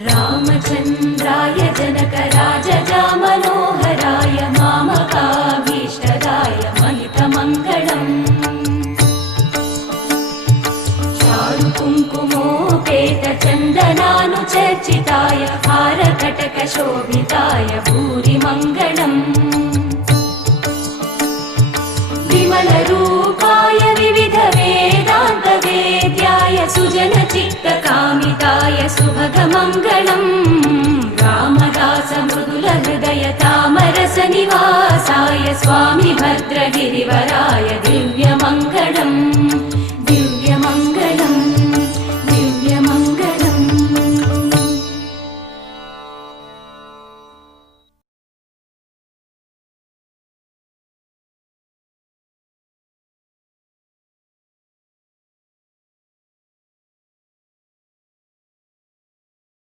रामचन्द्राय जनकराजजा Manoharrai मामकाभीष्टदाय महितमङ्गलम् चारुकुङ्कुमोपेतचन्दनानुचर्चिताय हारकटकशोभिताय भूरिमङ्गलम् विमलरूपाय विविधवेदान्तवेद्याय सुजनचित्तकामिताय सुभगमङ्गलम् रामदासमृदुलहृदय तामरसनिवासाय Swami भद्रगिरिवराय दिव्यमङ्गलम्